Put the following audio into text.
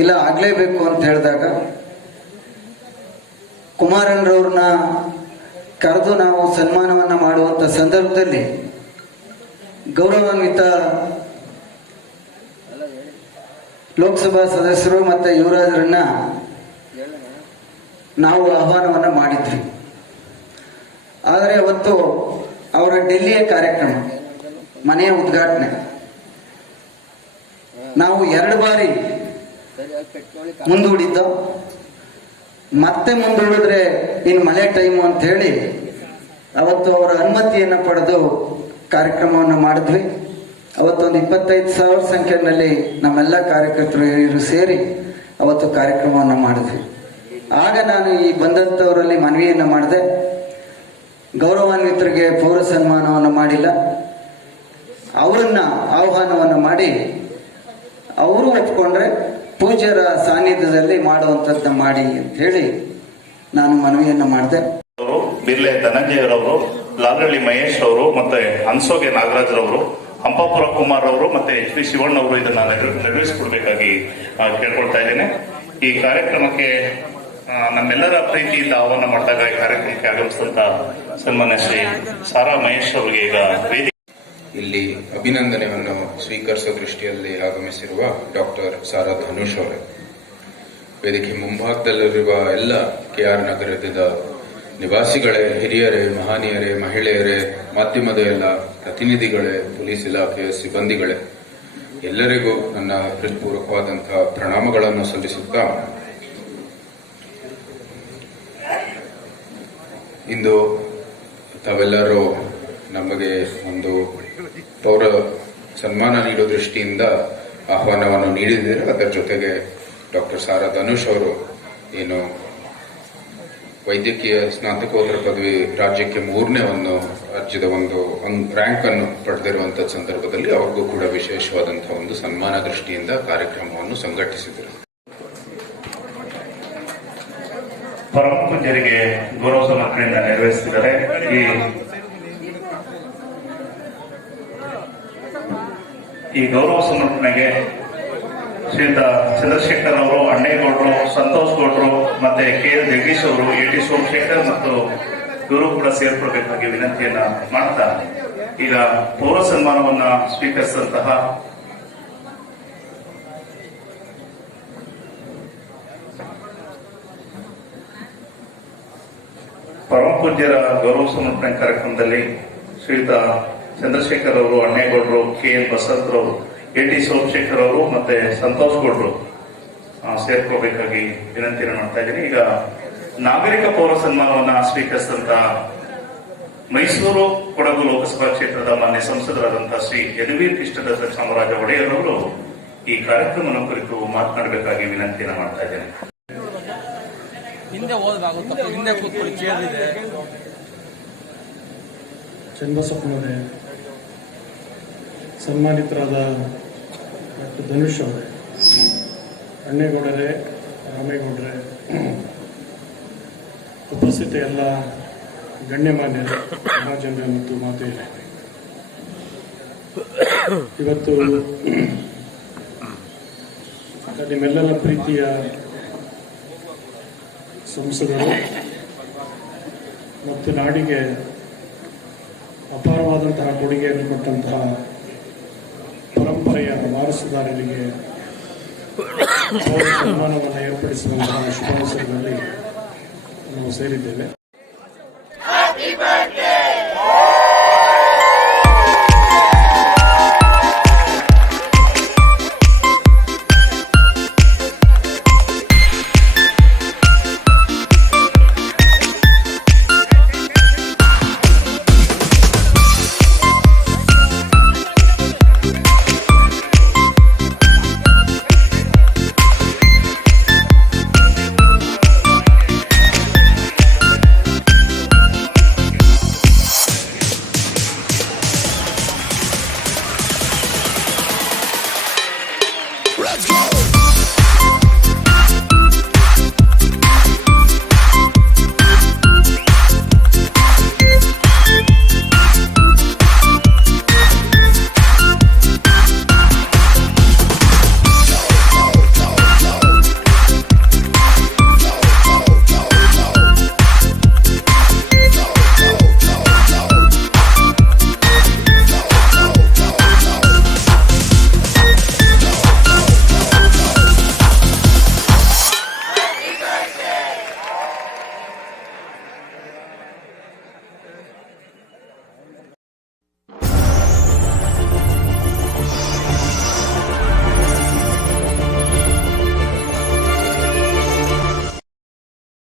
ಇಲ್ಲ ಆಗಲೇಬೇಕು ಅಂತ ಹೇಳಿದಾಗ ಕುಮಾರಣ್ಣರವ್ರನ್ನ ಕರೆದು ನಾವು ಸನ್ಮಾನವನ್ನು ಮಾಡುವಂಥ ಸಂದರ್ಭದಲ್ಲಿ ಗೌರವಾನ್ವಿತ ಲೋಕಸಭಾ ಸದಸ್ಯರು ಮತ್ತು ಯುವರಾಜರನ್ನ ನಾವು ಆಹ್ವಾನವನ್ನು ಮಾಡಿದ್ವಿ. ಆದರೆ ಅವತ್ತು ಅವರ ಡೆಲ್ಲಿಯ ಕಾರ್ಯಕ್ರಮ, ಮನೆಯ ಉದ್ಘಾಟನೆ, ನಾವು 2 ಬಾರಿ ಮುಂದೂಡಿದ್ದ. ಮತ್ತೆ ಮುಂದೂಡಿದ್ರೆ ಇನ್ನು ಮಳೆ ಟೈಮು ಅಂತ ಹೇಳಿ ಅವತ್ತು ಅವರ ಅನುಮತಿಯನ್ನು ಪಡೆದು ಕಾರ್ಯಕ್ರಮವನ್ನು ಮಾಡಿದ್ವಿ. ಅವತ್ತೊಂದು 25,000 ಸಂಖ್ಯೆಯಲ್ಲಿ ನಮ್ಮೆಲ್ಲ ಕಾರ್ಯಕರ್ತರು ಸೇರಿ ಅವತ್ತು ಕಾರ್ಯಕ್ರಮವನ್ನು ಮಾಡಿದ್ವಿ. ಆಗ ನಾನು ಈ ಬಂದಂಥವರಲ್ಲಿ ಮನವಿಯನ್ನು ಮಾಡಿದೆ, ಗೌರವಾನ್ವಿತರಿಗೆ ಪೌರ ಸನ್ಮಾನವನ್ನು ಮಾಡಿಲ್ಲ, ಅವರನ್ನ ಆಹ್ವಾನವನ್ನು ಮಾಡಿ ಅವರು ಒಪ್ಕೊಂಡ್ರೆ ಪೂಜ್ಯರ ಸಾನ್ನಿಧ್ಯದಲ್ಲಿ ಮಾಡುವಂಥದ್ದನ್ನ ಮಾಡಿ ಅಂತ ಹೇಳಿ ನಾನು ಮನವಿಯನ್ನು ಮಾಡಿದೆ. ಬಿರ್ಲೆ ಧನಂಜಯರವರು, ಲಾಲ್ರಳ್ಳಿ ಮಹೇಶ್ ಅವರು, ಮತ್ತೆ ಹನ್ಸೋಗೆ ನಾಗರಾಜ್ರವರು, ಹಂಪಾಪುರ ಕುಮಾರ್ ಅವರು ಮತ್ತೆ ಎಚ್ ಪಿ ಶಿವಣ್ಣ ಅವರು ಇದನ್ನ ನೆರವೇರಿಸಿಕೊಡ್ಬೇಕಾಗಿ ಕೇಳ್ಕೊಳ್ತಾ ಇದ್ದೇನೆ. ಈ ಕಾರ್ಯಕ್ರಮಕ್ಕೆ ನಮ್ಮೆಲ್ಲರ ಪ್ರೀತಿಯಿಂದ ಆಹ್ವಾನ ಮಾಡಿದಾಗ ಈ ಕಾರ್ಯಕ್ರಮಕ್ಕೆ ಆಗಮಿಸಿದಂತ ಸನ್ಮಾನ್ಯ ಶ್ರೀ ಸಾರಾ ಮಹೇಶ್ ಅವರಿಗೆ ಈಗ ವೇದಿಕೆ ಇಲ್ಲಿ ಅಭಿನಂದನೆಯನ್ನು ಸ್ವೀಕರಿಸುವ ದೃಷ್ಟಿಯಲ್ಲಿ ಆಗಮಿಸಿರುವ ಡಾಕ್ಟರ್ ಸಾರಾ ಧನುಷ್ ಅವರೇ, ವೇದಿಕೆ ಮುಂಭಾಗದಲ್ಲಿರುವ ಎಲ್ಲ KR ನಗರದ ನಿವಾಸಿಗಳೇ, ಹಿರಿಯರೇ, ಮಹನೀಯರೇ, ಮಹಿಳೆಯರೇ, ಮಾಧ್ಯಮದ ಎಲ್ಲ ಪ್ರತಿನಿಧಿಗಳೇ, ಪೊಲೀಸ್ ಇಲಾಖೆಯ ಸಿಬ್ಬಂದಿಗಳೇ, ಎಲ್ಲರಿಗೂ ನನ್ನ ಹೃತ್ಪೂರ್ವಕವಾದಂತಹ ಪ್ರಣಾಮಗಳನ್ನು ಸಲ್ಲಿಸುತ್ತಾ, ಇಂದು ತಾವೆಲ್ಲರೂ ನಮಗೆ ಒಂದು ಪೌರ ಸನ್ಮಾನ ನೀಡುವ ದೃಷ್ಟಿಯಿಂದ ಆಹ್ವಾನವನ್ನು ನೀಡಿದ್ದೀರಿ. ಅದರ ಜೊತೆಗೆ ಡಾಕ್ಟರ್ ಸಾರಾ ಧನುಷ್ ಅವರು ಏನು ವೈದ್ಯಕೀಯ ಸ್ನಾತಕೋತ್ತರ ಪದವಿ ರಾಜ್ಯಕ್ಕೆ 3ನೇ ರಾಜ್ಯದ ಒಂದು ರ್ಯಾಂಕ್ ಅನ್ನು ಪಡೆದಿರುವಂತಹ ಸಂದರ್ಭದಲ್ಲಿ ಅವ್ರಿಗೂ ಕೂಡ ವಿಶೇಷವಾದಂತಹ ಒಂದು ಸನ್ಮಾನ ದೃಷ್ಟಿಯಿಂದ ಕಾರ್ಯಕ್ರಮವನ್ನು ಸಂಘಟಿಸಿದರು. ಪರಮ ಪೂಜ್ಯರಿಗೆ ಗೌರವ ಸಮರ್ಪಣೆಯಿಂದ ನೆರವೇರಿಸಿದ್ದಾರೆ. ಈ ಗೌರವ ಸಮರ್ಪಣೆಗೆ ಶ್ರೀಯುತ ಚಂದ್ರಶೇಖರ್ ಅವರು, ಅಣ್ಣೇಗೌಡರು, ಸಂತೋಷ್ ಗೌಡರು, ಮತ್ತೆ KL ಜಗದೀಶ್ ಅವರು, AT ಸೋಮಶೇಖರ್ ಮತ್ತು ಇವರು ಕೂಡ ಸೇರ್ಕೊಳ್ಬೇಕಾಗಿ ವಿನಂತಿಯನ್ನ ಮಾಡ್ತಾ, ಈಗ ಪೌರ ಸನ್ಮಾನವನ್ನ ಸ್ವೀಕರಿಸಿದಂತಹ ಪರಮ ಪೂಜ್ಯರ ಗೌರವ ಸಮರ್ಪಣೆ ಕಾರ್ಯಕ್ರಮದಲ್ಲಿ ಶ್ರೀಯುತ ಚಂದ್ರಶೇಖರ್ ಅವರು, ಅಣ್ಣೇಗೌಡರು, KL ಬಸಂತರವರು, AT ಸೋಮಶೇಖರ್ ಅವರು ಮತ್ತೆ ಸಂತೋಷ್ ಗೌಡರು ಸೇರ್ಕೋಬೇಕಾಗಿ ವಿನಂತಿಯನ್ನು ಮಾಡ್ತಾ ಇದ್ದೀನಿ. ಈಗ ನಾಗರಿಕ ಪೌರ ಸನ್ಮಾನವನ್ನ ಸ್ವೀಕರಿಸಿದಂತ ಮೈಸೂರು ಕೊಡಗು ಲೋಕಸಭಾ ಕ್ಷೇತ್ರದ ಮಾನ್ಯ ಸಂಸದರಾದಂತಹ ಶ್ರೀ ಯದುವೀರ್ ಕೃಷ್ಣದತ್ತ ಚಾಮರಾಜ ಒಡೆಯರ್ ಅವರು ಈ ಕಾರ್ಯಕ್ರಮವನ್ನು ಕುರಿತು ಮಾತನಾಡಬೇಕಾಗಿ ವಿನಂತಿಯನ್ನು ಮಾಡ್ತಾ ಇದ್ದೇನೆ. ಹಿಂದೆ ಓದಲಾಗುತ್ತೆ, ಹಿಂದೆ ಕೂತ್ಕೊಳ್ಳಿ, ಚೇರಿದೆ. ಚನ್ನಬಸಪ್ಪನವರೇ, ಸನ್ಮಾನಿತರಾದ ಡಾಕ್ಟರ್ ಧನುಷ್ ಅವರೇ, ಅಣ್ಣೇಗೌಡರೇ, ರಾಮೇಗೌಡರೇ, ಉಪಸ್ಥಿತ ಎಲ್ಲ ಗಣ್ಯಮಾನ್ಯರು, ಮಹಾಜನರೇ ಮತ್ತು ಮಾತೆಯರೇ, ಇವತ್ತು ನಿಮ್ಮೆಲ್ಲರ ಪ್ರೀತಿಯ ಸಂಸದರು ಮತ್ತು ನಾಡಿಗೆ ಅಪಾರವಾದಂತಹ ಕೊಡುಗೆಯನ್ನು ಕೊಟ್ಟಂತಹ ಪರಂಪರೆಯ ವಾರಸುದಾರರಿಗೆ ಸನ್ಮಾನವನ್ನು ಏರ್ಪಡಿಸುವಂತಹ ಶುಭಾಶಯಗಳಲ್ಲಿ ನಾವು ಸೇರಿದ್ದೇವೆ.